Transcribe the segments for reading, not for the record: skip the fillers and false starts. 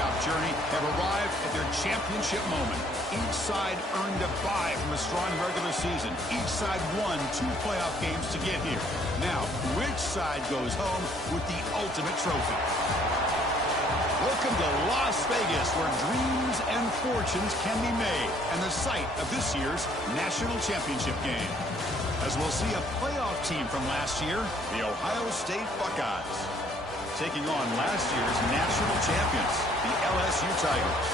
playoff journey have arrived at their championship moment. Each side earned a bye from a strong regular season. Each side won 2 playoff games to get here. Now, which side goes home with the ultimate trophy? Welcome to Las Vegas, where dreams and fortunes can be made, and the site of this year's national championship game. As we'll see a playoff team from last year, the Ohio State Buckeyes, taking on last year's national champions, the LSU Tigers.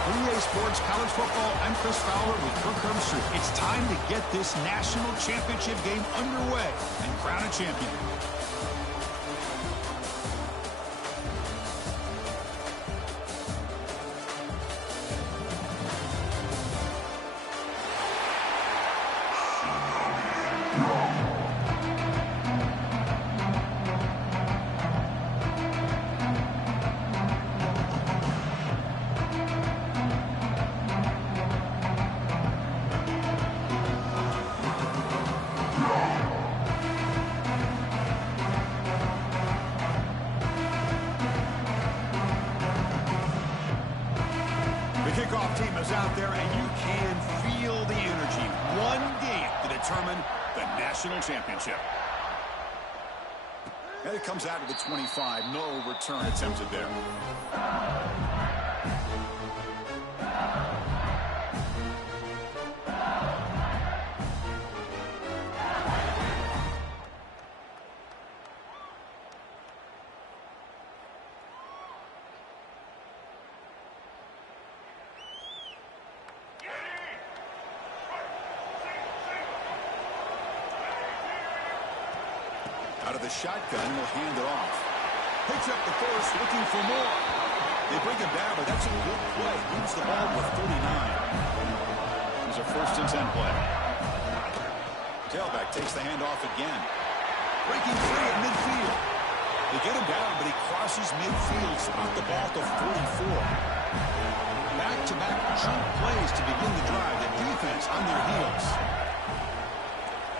For EA Sports College Football, I'm Chris Fowler with Kirk Herbstreit. It's time to get this national championship game underway and crown a champion. The kickoff team is out there, and you can feel the energy. One game to determine the national championship. And it comes out of the 25. No return attempted there. Out of the shotgun, he'll hand it off. Picks up the first, looking for more. They bring him down, but that's a good play. Leaves the ball with 39. There's a 1st and 10 play. Tailback takes the handoff again. Breaking free at midfield. They get him down, but he crosses midfield. Spot the ball to 44. Back-to-back chunk plays to begin the drive. The defense on their heels.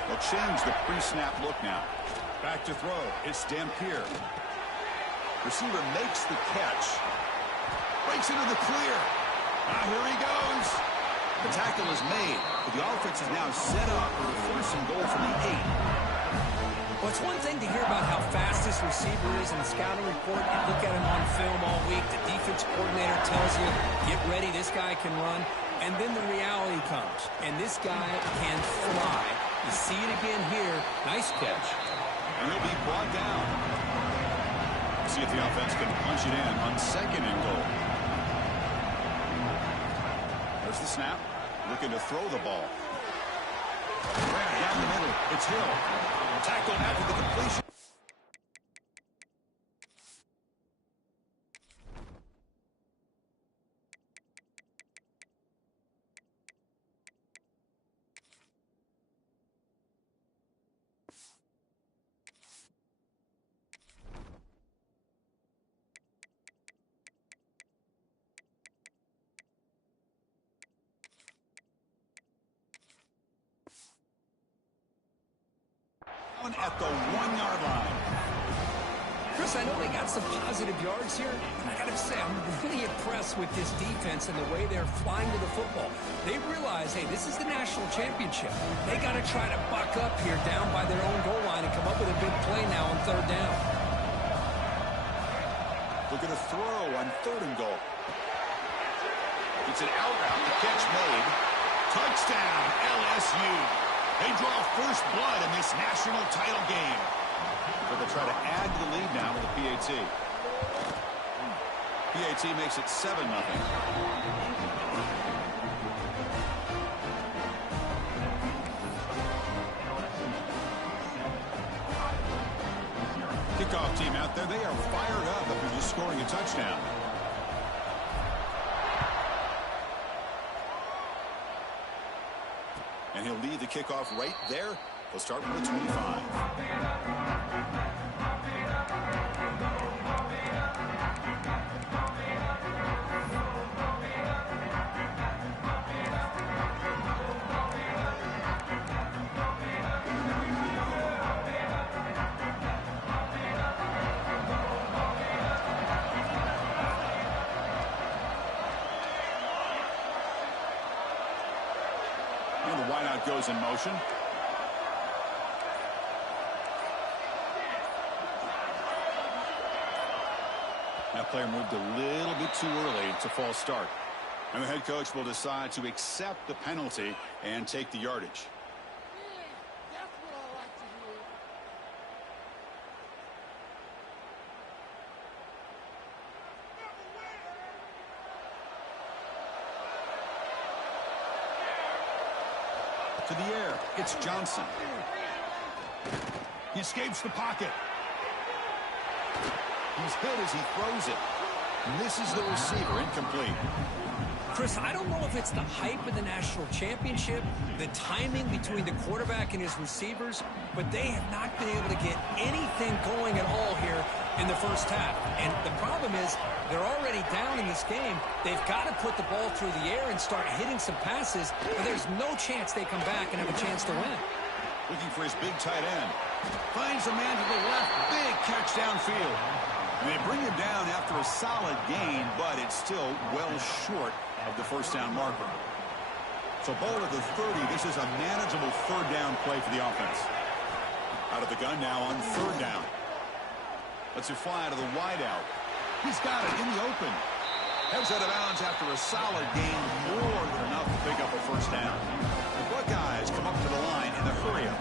They'll change the pre-snap look now. Back to throw. It's Dampier. Receiver makes the catch. Breaks into the clear. Here he goes. The tackle is made, but the offense is now set up for the 1st and goal from the 8. Well, it's one thing to hear about how fast this receiver is in the scouting report. You look at him on film all week. The defense coordinator tells you, get ready, this guy can run. And then the reality comes, and this guy can fly. You see it again here. Nice catch. And he'll be brought down. See if the offense can punch it in on 2nd and goal. There's the snap. Looking to throw the ball. Grab down the middle. It's Hill. Tackled after the completion. At the 1-yard line. Chris, I know they got some positive yards here, and I got to say, I'm really impressed with this defense and the way they're flying to the football. They realize, hey, this is the national championship. They got to try to buck up here down by their own goal line and come up with a big play now on 3rd down. Looking to throw on 3rd and goal. It's an out route. The catch made. Touchdown, LSU. They draw first blood in this national title game. But they'll try to add to the lead now with the PAT. PAT makes it 7-0. Kickoff team out there. They are fired up after just scoring a touchdown. And he'll lead the kickoff right there. He'll start with the 25. goes in motion. That player moved a little bit too early to false start. And the head coach will decide to accept the penalty and take the yardage. To the air, it's Johnson. He escapes the pocket. He's hit as he throws it. Misses the receiver, incomplete. Chris, I don't know if it's the hype of the national championship, the timing between the quarterback and his receivers, but they have not been able to get anything going at all here in the first half. And the problem is they're already down in this game. They've got to put the ball through the air and start hitting some passes, or there's no chance they come back and have a chance to win. Looking for his big tight end. Finds a man to the left. Big catch downfield. And they bring him down after a solid gain, but it's still well short of the first down marker. So ball to the 30. This is a manageable third down play for the offense. Out of the gun now on third down. Lets it fly out of the wideout. He's got it in the open. Heads out of bounds after a solid gain, more than enough to pick up a first down. The Buckeyes come up to the line in the hurry-up.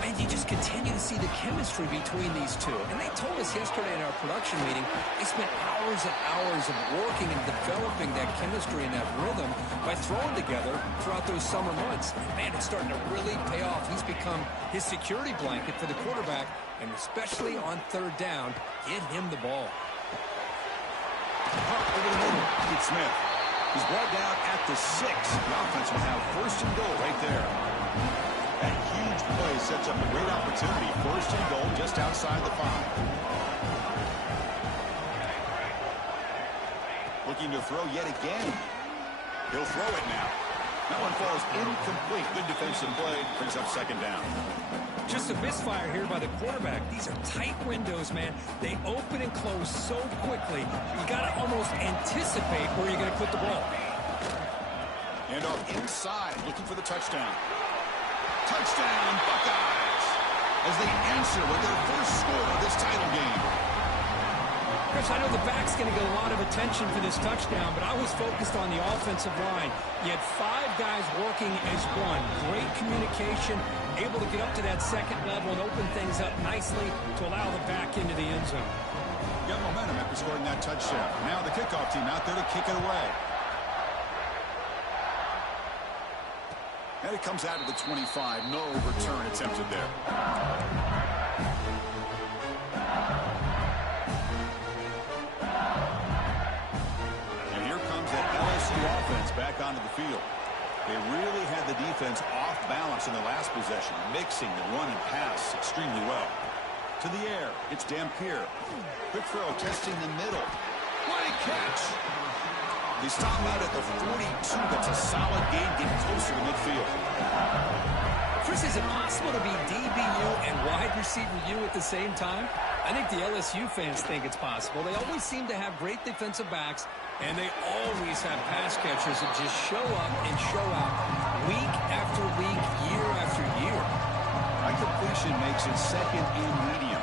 And you just continue to see the chemistry between these two. And they told us yesterday in our production meeting, they spent hours and hours of working and developing that chemistry and that rhythm by throwing together throughout those summer months. And man, it's starting to really pay off. He's become his security blanket for the quarterback, and especially on third down, give him the ball. Over the middle, Keith Smith. He's brought down at the 6. The offense will have first and goal right there. That huge play sets up a great opportunity. First and goal just outside the 5. Looking to throw yet again. He'll throw it now. That one falls incomplete. Good defensive play. Brings up second down. Just a misfire here by the quarterback. These are tight windows, man. They open and close so quickly. You got to almost anticipate where you're going to put the ball. And off inside, looking for the touchdown. Touchdown, Buckeyes, as they answer with their first score of this title game. Chris, I know the back's going to get a lot of attention for this touchdown, but I was focused on the offensive line. You had 5 guys working as one. Great communication, able to get up to that second level and open things up nicely to allow the back into the end zone. Got momentum after scoring that touchdown. Now the kickoff team out there to kick it away. And it comes out of the 25. No return attempted there. And here comes that LSU offense back onto the field. They really had the defense off balance in the last possession, mixing the run and pass extremely well. To the air, it's Dampier. Quick throw, testing the middle. What a catch! They stop out at the 42. That's a solid gain, getting closer to midfield. Chris, is it possible to be DBU and wide receiver U at the same time? I think the LSU fans think it's possible. They always seem to have great defensive backs, and they always have pass catchers that just show up and show out week after week, year after year. High completion makes it second and medium.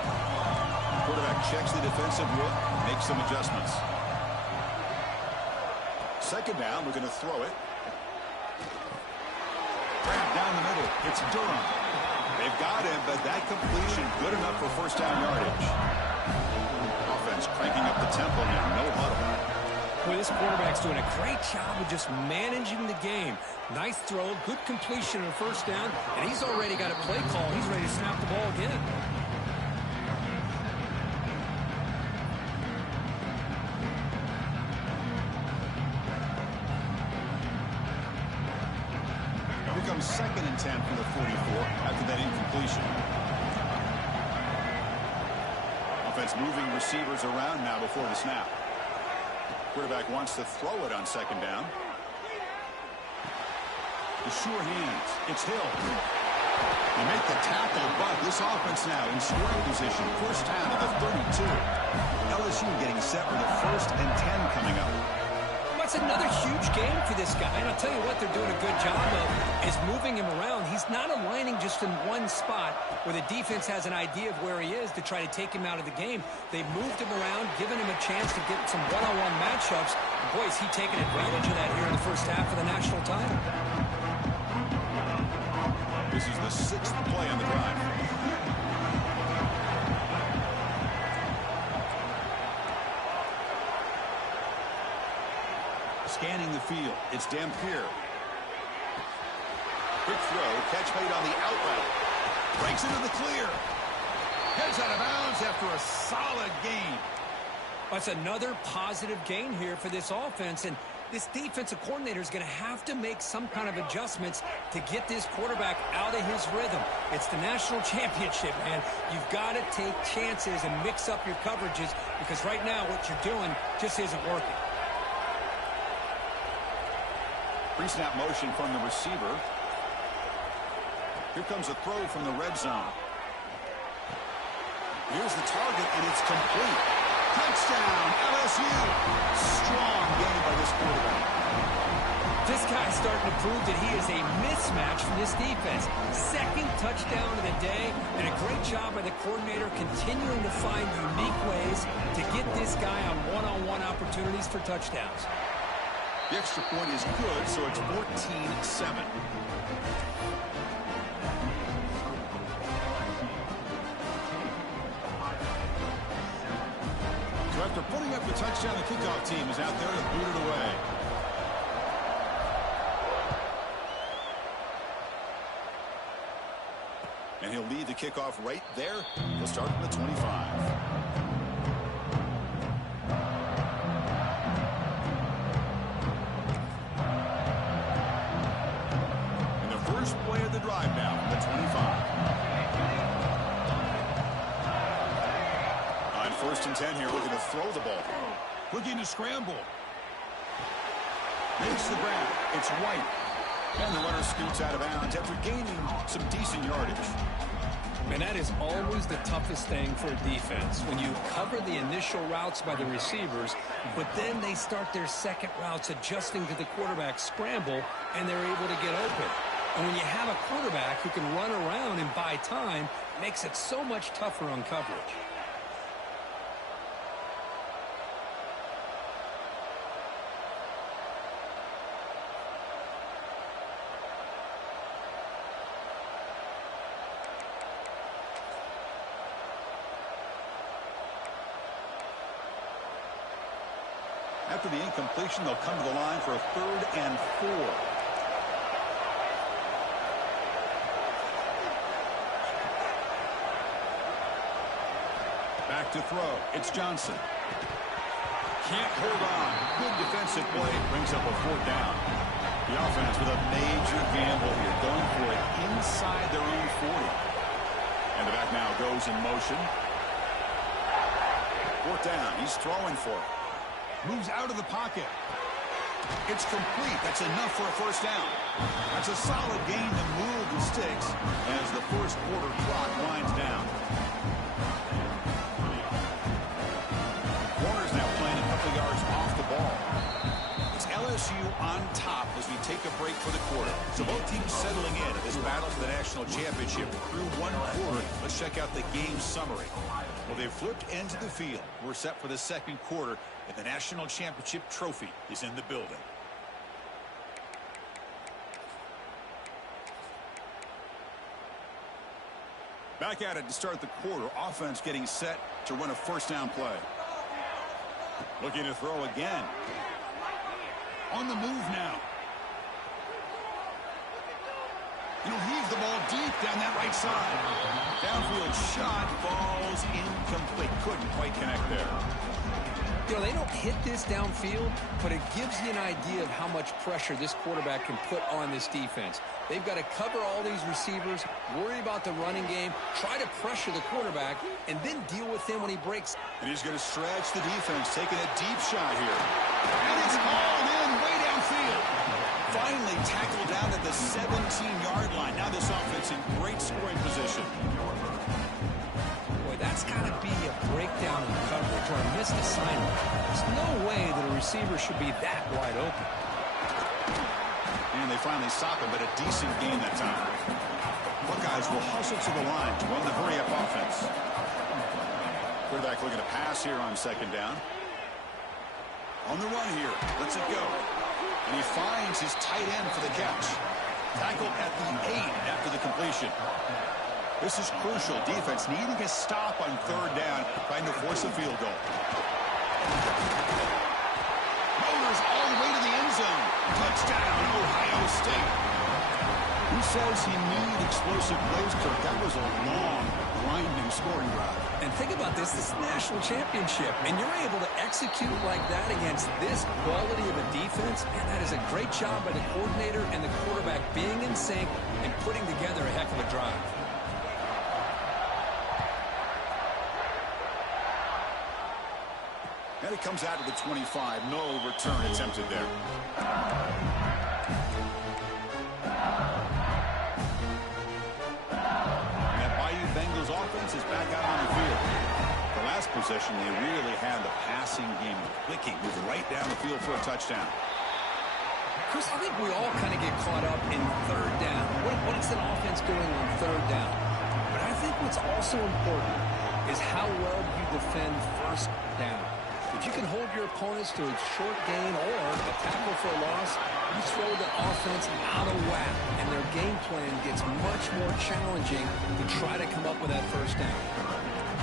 Quarterback checks the defensive look, makes some adjustments. Second down, we're going to throw it. Right down the middle, it's Durham. They've got him, but that completion good enough for first down yardage. Offense cranking up the tempo now, no huddle. Boy, this quarterback's doing a great job of just managing the game. Nice throw, good completion on first down, and he's already got a play call. He's ready to snap the ball again. Second and 10 from the 44 after that incompletion. Offense moving receivers around now before the snap. Quarterback wants to throw it on second down. The sure hands. It's Hill. They make the tackle, but this offense now in scoring position. First down at the 32. LSU getting set for the 1st and 10 coming up. it's another huge game for this guy. And I'll tell you what they're doing a good job of is moving him around. He's not aligning just in one spot where the defense has an idea of where he is to try to take him out of the game. They've moved him around, given him a chance to get some one-on-one matchups. And boy, is he taking advantage of that here in the first half of the national title. This is the 6th play on the drive. Scanning the field, it's Dampier. Quick throw, catch made on the out route. Breaks into the clear. Heads out of bounds after a solid gain. That's another positive gain here for this offense, and this defensive coordinator is going to have to make some kind of adjustments to get this quarterback out of his rhythm. It's the national championship, man. You've got to take chances and mix up your coverages because right now what you're doing just isn't working. Pre-snap motion from the receiver. Here comes a throw from the red zone. Here's the target, and it's complete. Touchdown, LSU. Strong game by this quarterback. This guy's starting to prove that he is a mismatch for this defense. Second touchdown of the day, and a great job by the coordinator continuing to find unique ways to get this guy on one-on-one opportunities for touchdowns. The extra point is good, so it's 14-7. So after putting up the touchdown, the kickoff team is out there to boot it away. And he'll lead the kickoff right there. He'll start from the 25. Play of the drive now from the 25. On 1st and 10 here, looking to throw the ball. Looking to scramble. Makes the grab. It's White. And the runner scoots out of bounds after gaining some decent yardage. And that is always the toughest thing for a defense. When you cover the initial routes by the receivers, but then they start their second routes adjusting to the quarterback scramble, and they're able to get open. And when you have a quarterback who can run around and buy time, it makes it so much tougher on coverage. After the incompletion, they'll come to the line for a 3rd and 4. Back to throw. It's Johnson. Can't hold on. Good defensive play. Brings up a 4th down. The offense with a major gamble here. Going for it inside their own 40. And the back now goes in motion. 4th down. He's throwing for it. Moves out of the pocket. It's complete. That's enough for a 1st down. That's a solid gain to move the sticks as the first quarter clock winds down. Warner's now playing a couple yards off the ball. It's LSU on top as we take a break for the quarter. So both teams settling in at this battle for the national championship through one quarter. Let's check out the game summary. Well, they've flipped ends of the field. We're set for the second quarter, and the national championship trophy is in the building. Back at it to start the quarter. Offense getting set to run a 1st down play. Looking to throw again. On the move now. And he'll heave the ball deep down that right side. Downfield shot falls incomplete. Couldn't quite connect there. You know, they don't hit this downfield, but it gives you an idea of how much pressure this quarterback can put on this defense. They've got to cover all these receivers, worry about the running game, try to pressure the quarterback, and then deal with him when he breaks. And he's going to stretch the defense, taking a deep shot here. And it's hauled in way downfield. Finally tackled down at the 17-yard line. Now this offense in great scoring position. Boy, that's got to be a breakdown in coverage or a missed assignment. There's no way that a receiver should be that wide open. And they finally stop him, but a decent gain that time. Buckeyes will hustle to the line to run the hurry-up offense. Quarterback looking to pass here on second down. On the run here. Lets it go. And he finds his tight end for the catch. Tackled at the 8 after the completion. This is crucial. Defense needing a stop on third down, trying to force a field goal. Motors all the way to the end zone. Touchdown, Ohio State. Who says he needed explosive plays, Kirk? That was a long, grinding scoring drive. And think about this. This is the national championship, and you're able to execute like that against this quality of a defense. Man, that is a great job by the coordinator and the quarterback being in sync and putting together a heck of a drive. And it comes out to the 25. No return attempted there. Bengals offense is back out on the field. The last possession, they really had the passing game clicking, moving right down the field for a touchdown. Chris, I think we all kind of get caught up in third down. What is an offense doing on third down? But I think what's also important is how well you defend first down. If you can hold your opponents to a short gain or a tackle for a loss, you throw the offense out of whack, and their game plan gets much more challenging to try to come up with that first down.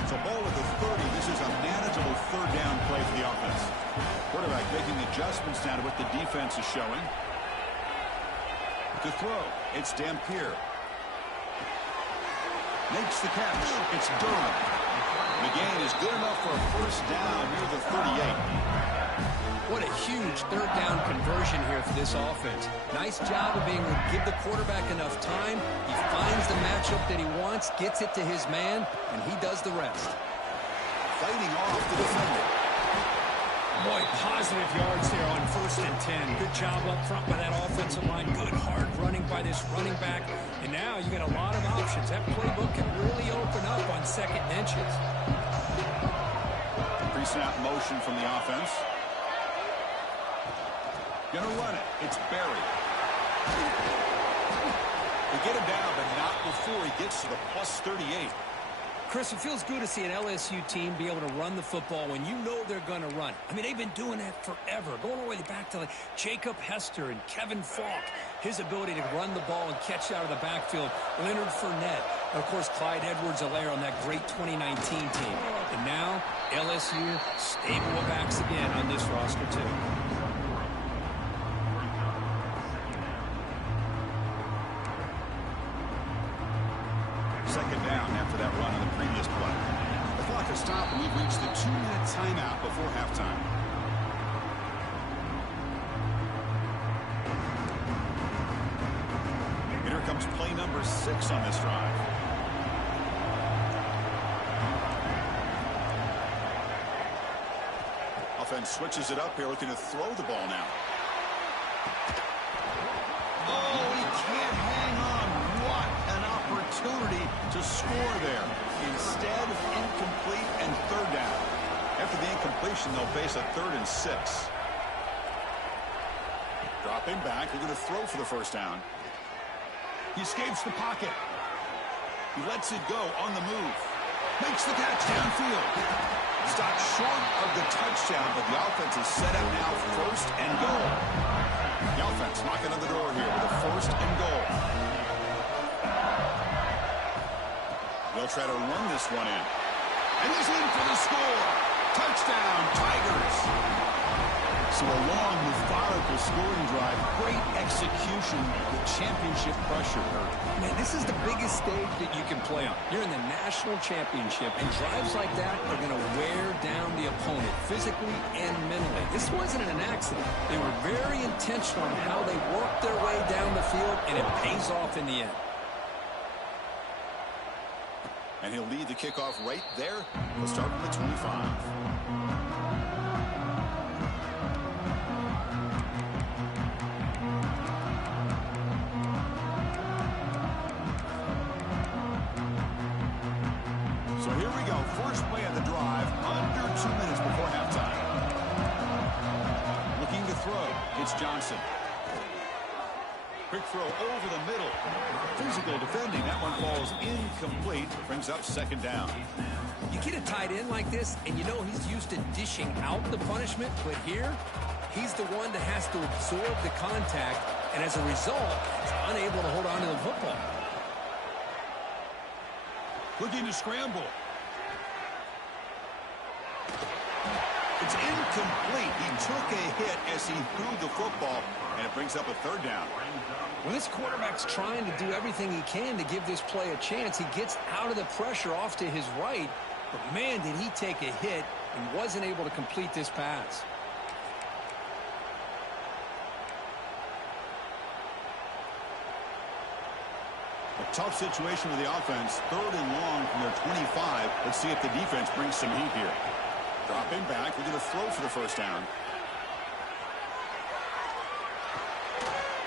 So ball at the 30. This is a manageable third down play for the offense. Quarterback making adjustments now to what the defense is showing. To throw, it's Dampier. Makes the catch. It's Durham. The gain is good enough for a first down near the 38. What a huge third down conversion here for this offense. Nice job of being able to give the quarterback enough time. He finds the matchup that he wants, gets it to his man, and he does the rest. Fighting off the defender. Boy, positive yards there on 1st and 10. Good job up front by that offensive line. Good hard running by this running back. And now you get a lot of options. That playbook can really open up on second and inches. Pre-snap motion from the offense. Gonna run it. It's Barry. They get him down, but not before he gets to the plus 38. Chris, it feels good to see an LSU team be able to run the football when you know they're going to run. I mean, they've been doing that forever, going all the way back to like Jacob Hester and Kevin Falk. His ability to run the ball and catch out of the backfield. Leonard Fournette. And, of course, Clyde Edwards-Helaire on that great 2019 team. And now, LSU stable of backs again on this roster, too. Second down after that run on the previous play. The clock has stopped, and we've reached the 2-minute timeout before halftime. And here comes play number 6 on this drive. Offense switches it up here, looking to throw the ball now. Oh, he can't hang on. What an opportunity to score there. Instead, incomplete and third down. After the incompletion, they'll face a 3rd and 6. Dropping back, they're going to throw for the first down. He escapes the pocket. He lets it go on the move. Makes the catch downfield. Stopped short of the touchdown, but the offense is set up now 1st and goal. The offense knocking on the door here with a 1st and goal. They'll try to run this one in. And he's in for the score. Touchdown, Tigers. So a long, methodical scoring drive. Great execution with championship pressure. Man, this is the biggest stage that you can play on. You're in the national championship, and drives like that are going to wear down the opponent physically and mentally. This wasn't an accident. They were very intentional on how they worked their way down the field, and it pays off in the end. And he'll lead the kickoff right there. He'll start from the 25. So here we go. First play of the drive, under 2 minutes before halftime. It's Johnson. Quick throw over the middle. Physical defending. That one falls incomplete. Brings up second down. You get a tight end like this, and you know he's used to dishing out the punishment, but here, he's the one that has to absorb the contact, and as a result, he's unable to hold on to the football. Looking to scramble. It's incomplete. He took a hit as he threw the football, and it brings up a third down. When this quarterback's trying to do everything he can to give this play a chance, he gets out of the pressure off to his right, but man, did he take a hit and wasn't able to complete this pass. A tough situation with the offense. 3rd and long from their 25. Let's see if the defense brings some heat here. Dropping back. We're going to throw for the first down.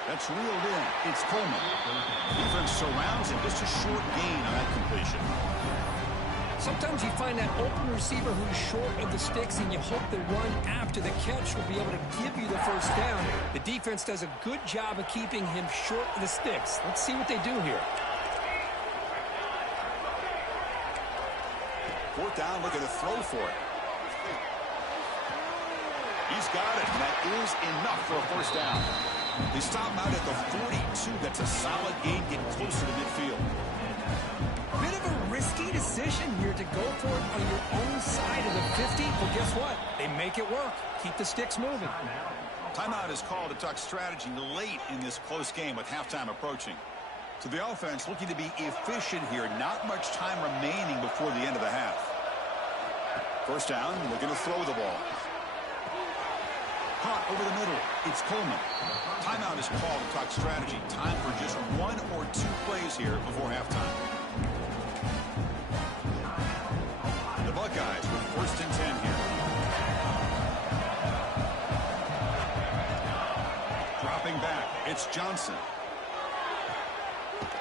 That's reeled in. It's Coleman. Defense surrounds him. Just a short gain on that completion. Sometimes you find that open receiver who's short of the sticks, and you hope the run after the catch will be able to give you the first down. The defense does a good job of keeping him short of the sticks. Let's see what they do here. 4th down, looking to throw for it. He's got it, and that is enough for a first down. They stop him out at the 42. That's a solid gain, getting closer to midfield. Bit of a risky decision here to go for it on your own side of the 50. But guess what? They make it work. Keep the sticks moving. Timeout is called to talk strategy late in this close game with halftime approaching. So the offense looking to be efficient here. Not much time remaining before the end of the half. First down, looking to throw the ball. Hot over the middle. It's Coleman. Timeout is called to talk strategy. Time for just 1 or 2 plays here before halftime. The Buckeyes with 1st and 10 here. Dropping back. It's Johnson.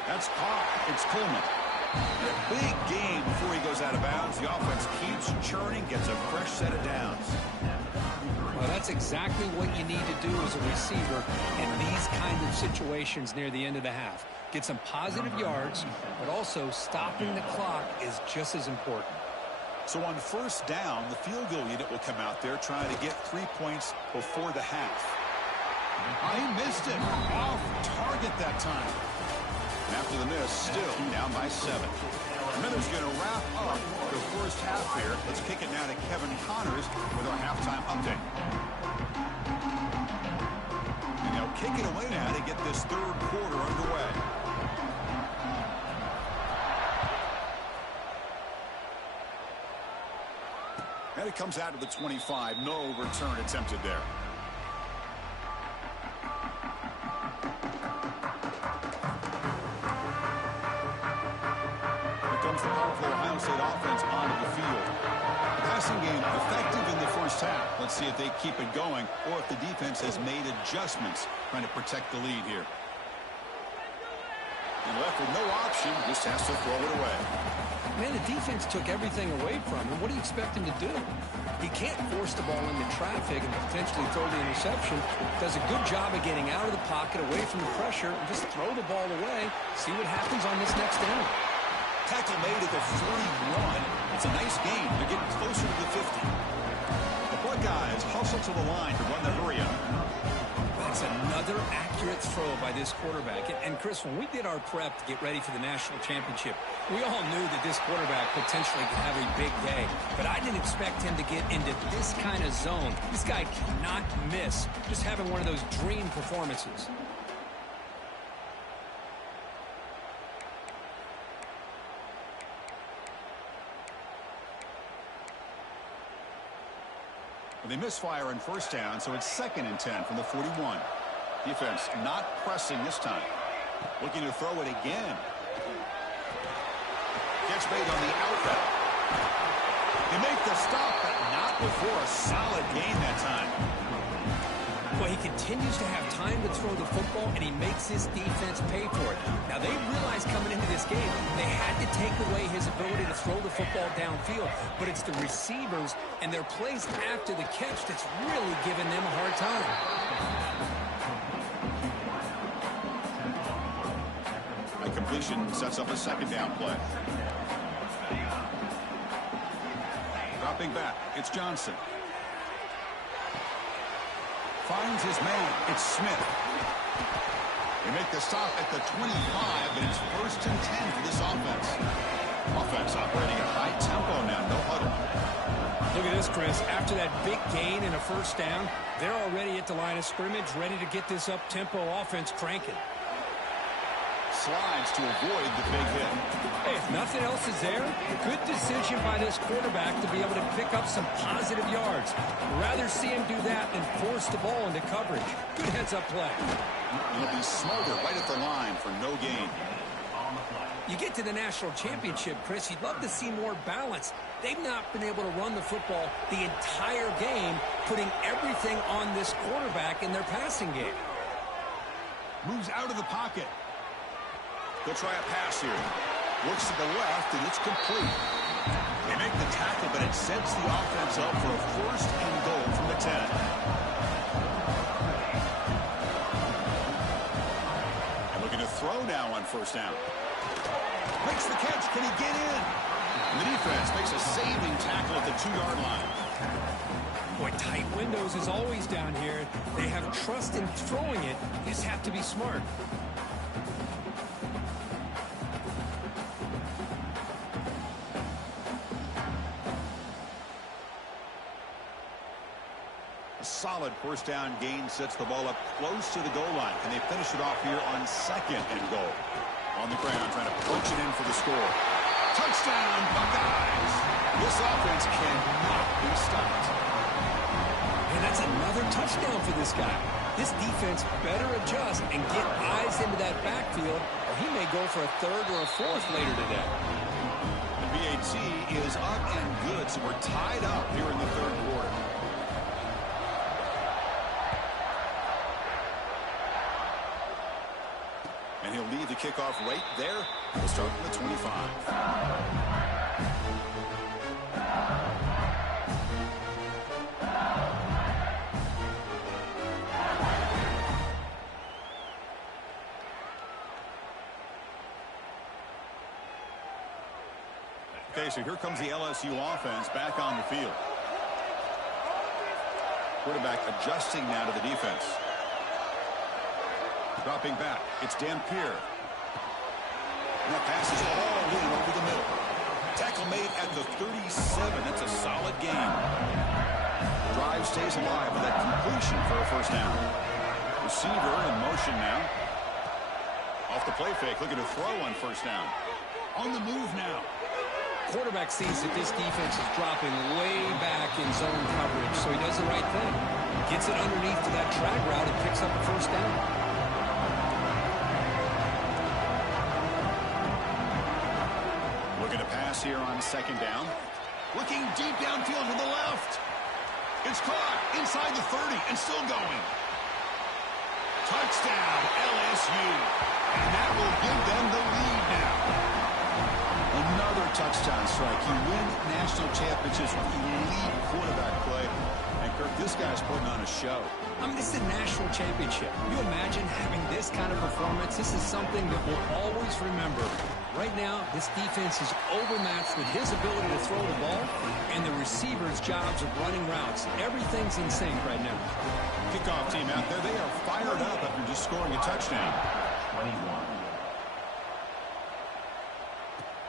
That's caught. It's Coleman. And a big gain before he goes out of bounds. The offense keeps churning, gets a fresh set of downs. Well, that's exactly what you need to do as a receiver in these kind of situations near the end of the half. Get some positive yards, but also stopping the clock is just as important. So on first down, the field goal unit will come out there trying to get 3 points before the half. He missed it. Off target that time. And after the miss, still down by 7. And then there's going to wrap up the first half here. Let's kick it now to Kevin Connors with our halftime update. And they'll kick it away now to get this 3rd quarter underway. And it comes out to the 25. No return attempted there. The powerful Ohio State offense onto the field. The passing game effective in the first half. Let's see if they keep it going or if the defense has made adjustments trying to protect the lead here. And left with no option, just has to throw it away. Man, the defense took everything away from him. What do you expect him to do? He can't force the ball into traffic and potentially throw the interception. Does a good job of getting out of the pocket, away from the pressure, and just throw the ball away. See what happens on this next down. Tackle made at the 41. It's a nice gain. They're getting closer to the 50. The Buckeyes hustle to the line to run the hurry up. That's another accurate throw by this quarterback. And Chris, when we did our prep to get ready for the national championship, we all knew that this quarterback potentially could have a big day. But I didn't expect him to get into this kind of zone. This guy cannot miss. Just having one of those dream performances. They misfire in first down, so it's 2nd and 10 from the 41. Defense not pressing this time. Looking to throw it again. Gets made on the outlet. They make the stop, but not before a solid gain that time. Well, he continues to have time to throw the football, and he makes his defense pay for it. Now, they realized coming into this game they had to take away his ability to throw the football downfield, but it's the receivers and their plays after the catch that's really giving them a hard time. A completion sets up a second down play. Dropping back, it's Johnson. Finds his man, it's Smith. They make the stop at the 25, and it's 1st and 10 for this offense. Offense operating at high tempo now, no huddle. Look at this, Chris. After that big gain and a first down, they're already at the line of scrimmage, ready to get this up-tempo offense cranking. Slides to avoid the big hit. Hey, if nothing else is there, good decision by this quarterback to be able to pick up some positive yards. Rather see him do that than force the ball into coverage. Good heads-up play. It'll be smothered right at the line for no gain. You get to the national championship, Chris, you'd love to see more balance. They've not been able to run the football the entire game, putting everything on this quarterback in their passing game. Moves out of the pocket. They'll try a pass here. Works to the left, and it's complete. They make the tackle, but it sets the offense up for a 1st and goal from the 10. And looking to throw now on 1st down. Makes the catch. Can he get in? And the defense makes a saving tackle at the 2-yard line. Boy, tight windows is always down here. They have trust in throwing it. You just have to be smart. Solid 1st down gain sets the ball up close to the goal line. Can they finish it off here on 2nd and goal? On the ground, trying to punch it in for the score. Touchdown, Buckeyes! This offense cannot be stopped. And that's another touchdown for this guy. This defense better adjust and get eyes into that backfield, or he may go for a 3rd or a 4th later today. The VAT is up and good, so we're tied up here in the 3rd quarter. And he'll lead the kickoff right there. We'll start from the 25. Okay, so here comes the LSU offense back on the field. Quarterback adjusting now to the defense. Dropping back, it's Dampier. And that pass is all in over the middle. Tackle made at the 37. That's a solid game. Drive stays alive with that completion for a 1st down. Receiver in motion now. Off the play fake, looking to throw on 1st down. On the move now. Quarterback sees that this defense is dropping way back in zone coverage, so he does the right thing. Gets it underneath to that drag route and picks up a 1st down. Here on 2nd down. Looking deep downfield to the left. It's caught inside the 30 and still going. Touchdown, LSU. And that will give them the lead now. Another touchdown strike. You win national championships with elite quarterback play. And Kirk, this guy's putting on a show. I mean, this is a national championship. You imagine having this kind of performance? This is something that we'll always remember. Right now, this defense is overmatched with his ability to throw the ball and the receivers' jobs of running routes. Everything's in sync right now. Kickoff team out there, they are fired up after just scoring a touchdown. 21.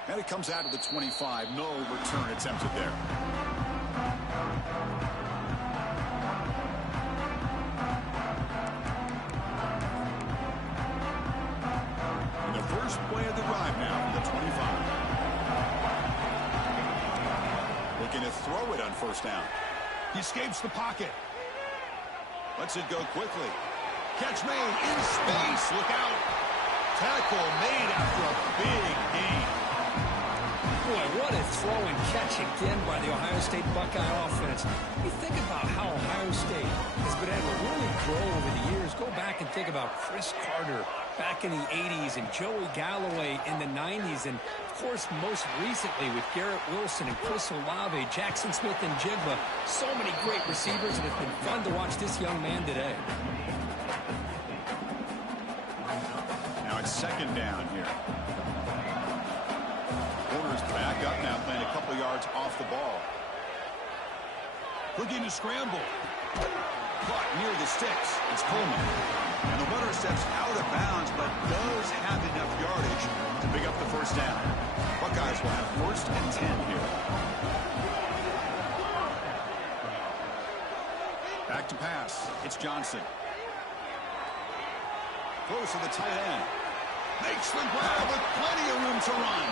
And it comes out to the 25. No return attempted there. First play of the drive now from the 25. Looking to throw it on 1st down. He escapes the pocket. Lets it go quickly. Catch made in space. Look out. Tackle made after a big gain. Boy, what a throw and catch again by the Ohio State Buckeye offense. You think about how Ohio State has been able to really grow over think about Chris Carter back in the 80s and Joey Galloway in the 90s, and, of course, most recently with Garrett Wilson and Chris Olave, Jackson Smith and Jigba. So many great receivers, and it's been fun to watch this young man today. Now it's second down here. Corner's back up now, playing a couple yards off the ball. Looking to scramble. Caught near the sticks. It's Coleman. And the runner steps out of bounds, but does have enough yardage to pick up the first down. Buckeyes will have 1st and 10 here. Back to pass. It's Johnson. Close to the tight end. Makes the grab with plenty of room to run.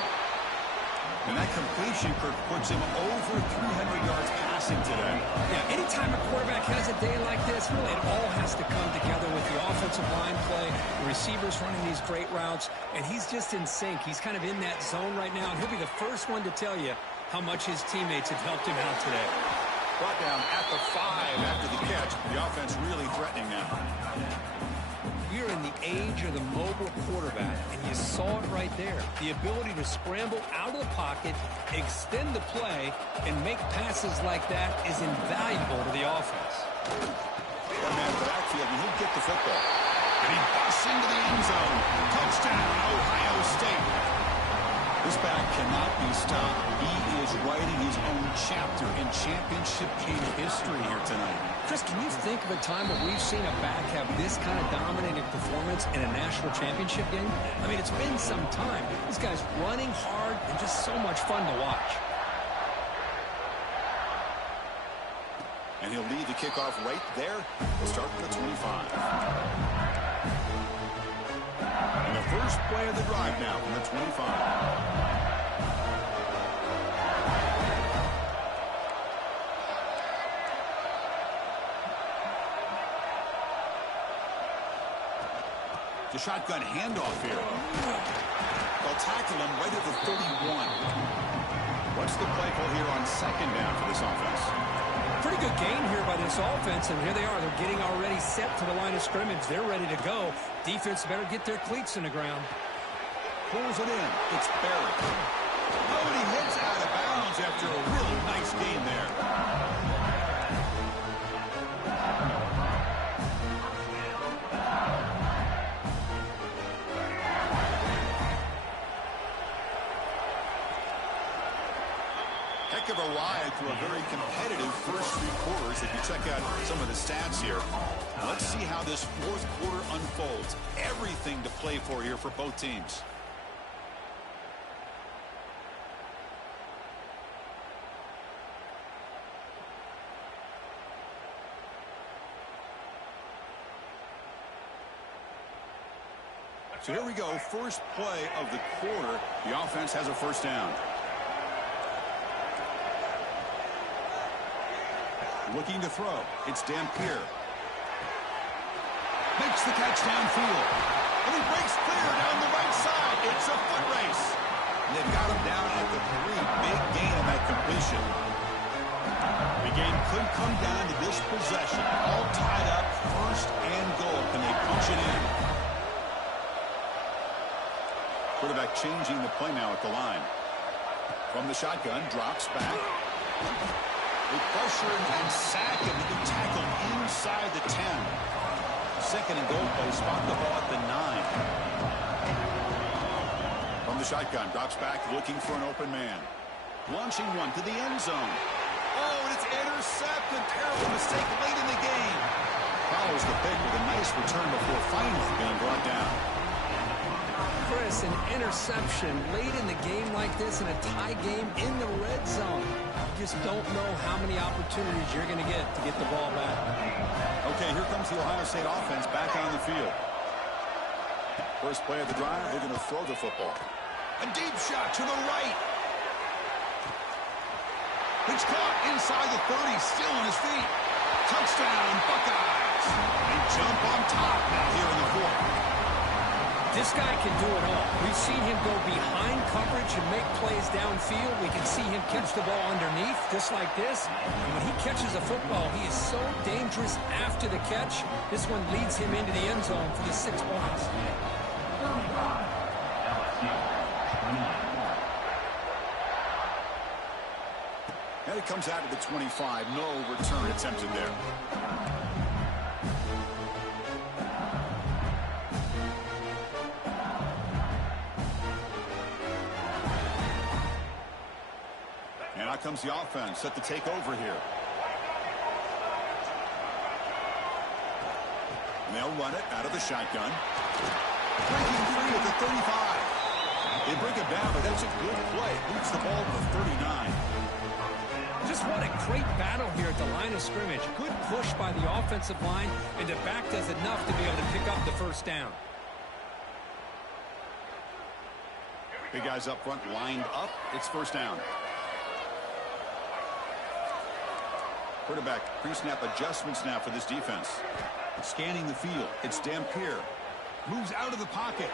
And that completion, Kirk, puts him over 300 yards passing today. Yeah, anytime a quarterback has a day like this, really it all has to come together with the offensive line play, the receivers running these great routes, and he's just in sync. He's kind of in that zone right now, and he'll be the first one to tell you how much his teammates have helped him out today. Brought down at the 5 after the catch. The offense really threatening now. We're in the age of the mobile quarterback, and you saw it right there. The ability to scramble out of the pocket, extend the play, and make passes like that is invaluable to the offense. One man in the backfield, and he'll get the football. And he busts into the end zone. Touchdown, Ohio State. This back cannot be stopped. He is writing his own chapter in championship game history here tonight. Chris, can you think of a time where we've seen a back have this kind of dominating performance in a national championship game? I mean, it's been some time. This guy's running hard and just so much fun to watch. And he'll lead the kickoff right there. We'll start from the 25. And the first play of the drive now from the 25. The shotgun handoff here. They'll tackle him right at the 31. What's the play call here on second down for this offense? Pretty good gain here by this offense, and here they are. They're getting already set to the line of scrimmage. They're ready to go. Defense better get their cleats in the ground. Pulls it in. It's Barry. Oh, and he hits out of bounds after a really nice game there. Heck of a ride through a very competitive first 3 quarters. If you check out some of the stats here, let's see how this 4th quarter unfolds. Everything to play for here for both teams. So here we go, first play of the quarter. The offense has a first down. Looking to throw. It's Dampier. Makes the catch downfield. And he breaks clear down the right side. It's a foot race. And they've got him down at the 3. Big gain on that completion. The game could come down to this possession. All tied up, first and goal. Can they punch it in? Quarterback changing the play now at the line. From the shotgun, drops back. They pressure and sack him. He tackled inside the 10. Second and goal play, spot the ball at the 9. From the shotgun, drops back, looking for an open man. Launching one to the end zone. Oh, and it's intercepted. Terrible mistake late in the game. Follows the pick with a nice return before finally being brought down. Chris, an interception late in the game like this in a tie game in the red zone. You just don't know how many opportunities you're going to get the ball back. Okay, here comes the Ohio State offense back on the field. First play of the drive, they're going to throw the football. A deep shot to the right. It's caught inside the 30, still on his feet. Touchdown, Buckeyes. They jump on top now here in the 4th. This guy can do it all. We've seen him go behind coverage and make plays downfield. We can see him catch the ball underneath, just like this. And when he catches a football, he is so dangerous after the catch. This one leads him into the end zone for the 6 points. And it comes out to the 25. No return attempted there. And out comes the offense, set to take over here. And they'll run it out of the shotgun. Breaking free at the 35. They bring it down, but that's a good play. Moves the ball to the 39. Just what a great battle here at the line of scrimmage. Good push by the offensive line, and the back does enough to be able to pick up the first down. Big guys up front lined up. It's first down. Quarterback pre-snap adjustments now for this defense. Scanning the field. It's Dampier. Moves out of the pocket.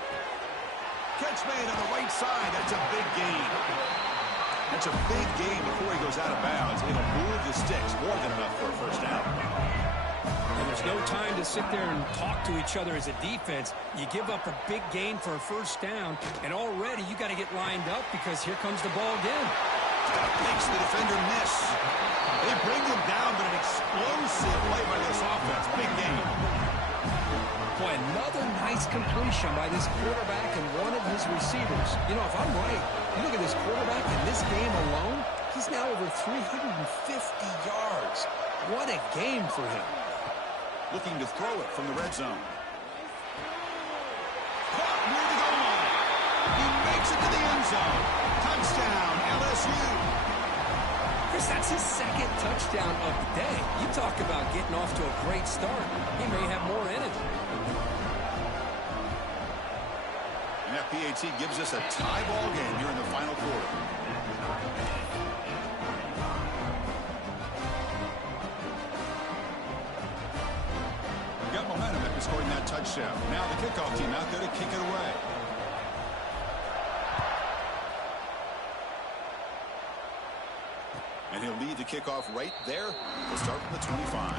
Catch made on the right side. That's a big gain. That's a big gain before he goes out of bounds. It'll move the sticks. More than enough for a first down. And there's no time to sit there and talk to each other as a defense. You give up a big gain for a first down, and already you got to get lined up because here comes the ball again. Makes the defender miss. They bring him down, but an explosive play by this offense. Big game. Boy, another nice completion by this quarterback and one of his receivers. You know, if I'm right, you look at this quarterback in this game alone, he's now over 350 yards. What a game for him. Looking to throw it from the red zone. Caught near the goal line. He makes it to the end zone. Touchdown, LSU. Chris, that's his second touchdown of the day. You talk about getting off to a great start. He may have more in it. And that PAT gives us a tie ball game here in the final quarter. Got momentum after scoring that touchdown. Now the kickoff team out there to kick it away. And he'll lead the kickoff right there. We'll start from the 25.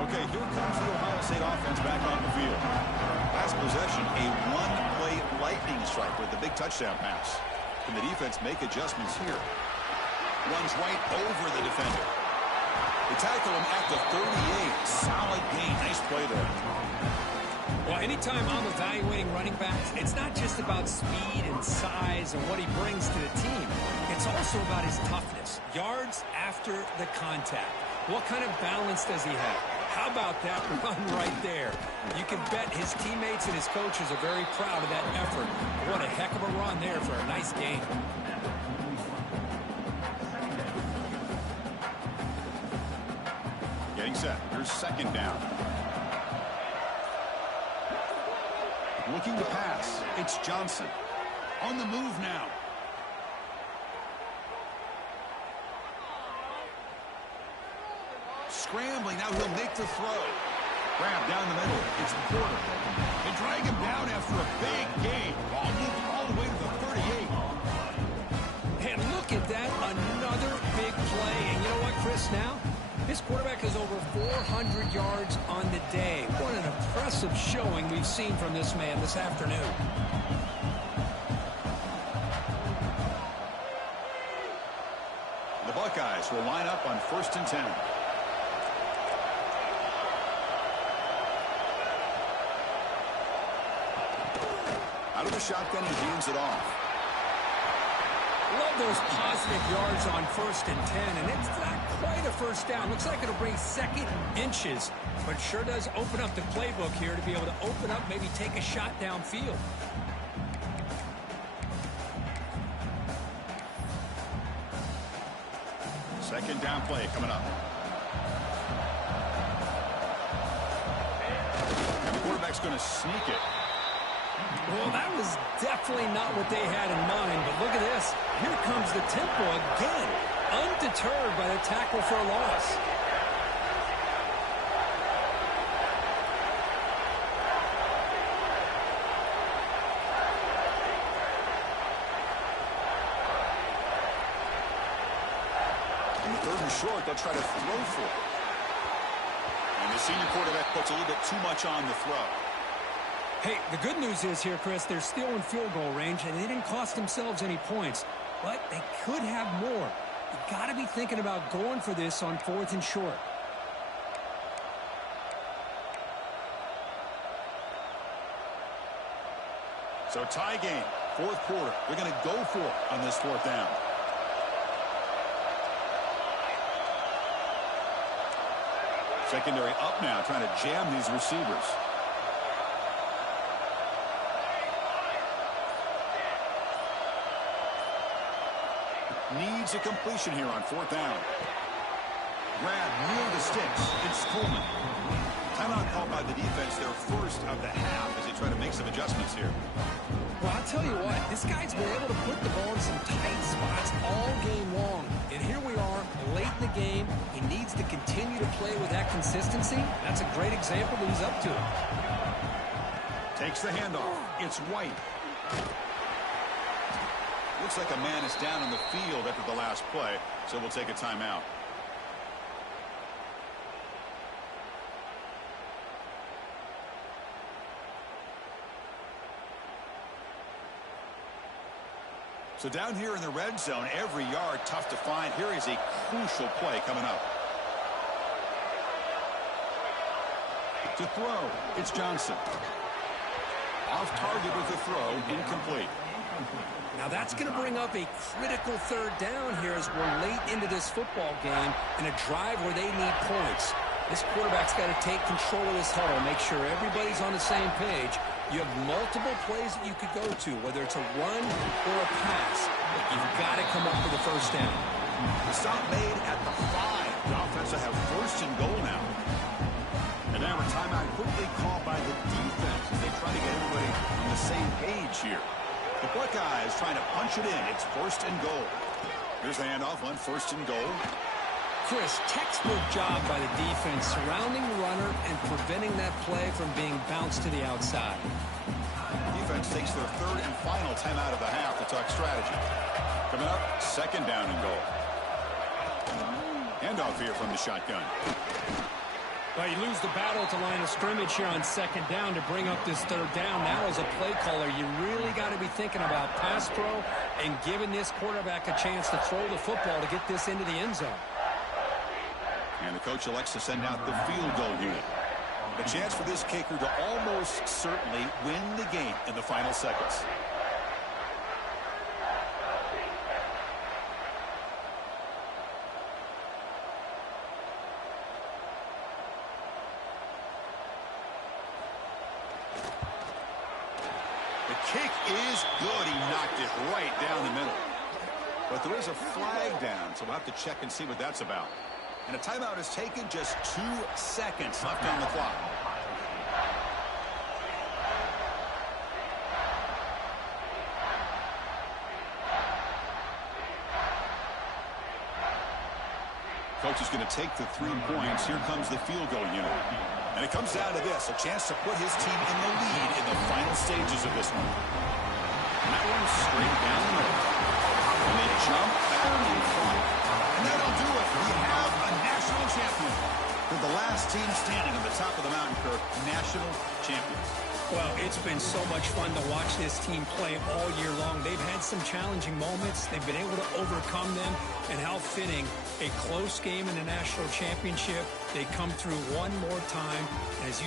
Okay, here comes the Ohio State offense back on the field. Last possession, a one-play lightning strike with the big touchdown pass. Can the defense make adjustments here? Runs right over the defender. They tackle him at the 38. Solid gain. Nice play there. Well, anytime I'm evaluating running backs, it's not just about speed and size and what he brings to the team. It's also about his toughness. Yards after the contact. What kind of balance does he have? How about that run right there? You can bet his teammates and his coaches are very proud of that effort. What a heck of a run there for a nice gain. Getting set. Here's second down. Looking to pass. It's Johnson. On the move now. Scrambling. Now he'll make the throw. Grab down the middle. It's Porter. They drag him down after a big gain. Ball moved all the way to the 38. And look at that. Another big play. And you know what, Chris, now? This quarterback is over 400 yards on the day. What an impressive showing we've seen from this man this afternoon. The Buckeyes will line up on 1st and 10. Out of the shotgun, he hands it off. Love those positive yards on 1st and 10, and it's not quite a first down. Looks like it'll bring second inches, but sure does open up the playbook here to be able to open up, maybe take a shot downfield. Second down play coming up. And the quarterback's going to sneak it. Well, that was definitely not what they had in mind, but look at this. Here comes the tempo again, undeterred by the tackle for a loss. On the 3rd and short, they'll try to throw for it. And the senior quarterback puts a little bit too much on the throw. Hey, the good news is here, Chris, they're still in field goal range, and they didn't cost themselves any points. But they could have more. You've got to be thinking about going for this on 4th and short. So tie game, 4th quarter. They're going to go for it on this 4th down. Secondary up now, trying to jam these receivers. Needs a completion here on 4th down. Grab near the sticks. It's Coleman. Timeout called by the defense, their first of the half, as they try to make some adjustments here. Well, I'll tell you what, this guy's been able to put the ball in some tight spots all game long. And here we are, late in the game. He needs to continue to play with that consistency. That's a great example that he's up to. Takes the handoff. It's White. Looks like a man is down on the field after the last play, so we'll take a timeout. So down here in the red zone, every yard tough to find. Here is a crucial play coming up. To throw, it's Johnson. Off target with the throw, incomplete. Now that's going to bring up a critical 3rd down here as we're late into this football game in a drive where they need points. This quarterback's got to take control of this huddle, make sure everybody's on the same page. You have multiple plays that you could go to, whether it's a run or a pass. But you've got to come up with a 1st down. The stop made at the 5. The offense will have 1st and goal now. And now a timeout quickly called by the defense as they try to get everybody on the same page here. The Buckeyes trying to punch it in. It's 1st and goal. Here's the handoff on 1st and goal. Chris, textbook job by the defense surrounding the runner and preventing that play from being bounced to the outside. Defense takes their 3rd and final timeout of the half to talk strategy. Coming up, 2nd down and goal. Handoff here from the shotgun. Well, you lose the battle at the line of scrimmage here on 2nd down to bring up this 3rd down. Now as a play caller, you really got to be thinking about pass pro and giving this quarterback a chance to throw the football to get this into the end zone. And the coach elects to send out the field goal unit. A chance for this kicker to almost certainly win the game in the final seconds. The kick is good. He knocked it right down the middle. But there is a flag down, so we'll have to check and see what that's about. And a timeout is taken, just 2 seconds left on the clock. Coach is going to take the 3 points. Here comes the field goal unit. And it comes down to this, a chance to put his team in the lead in the final stages of this one. And that one's straight down the middle. And they jump back in front. And that'll do it. We have a national champion. They're the last team standing on the top of the mountain, Kirk. National champions. Well, it's been so much fun to watch this team play all year long. They've had some challenging moments. They've been able to overcome them. And how fitting, a close game in the national championship. They come through one more time. As you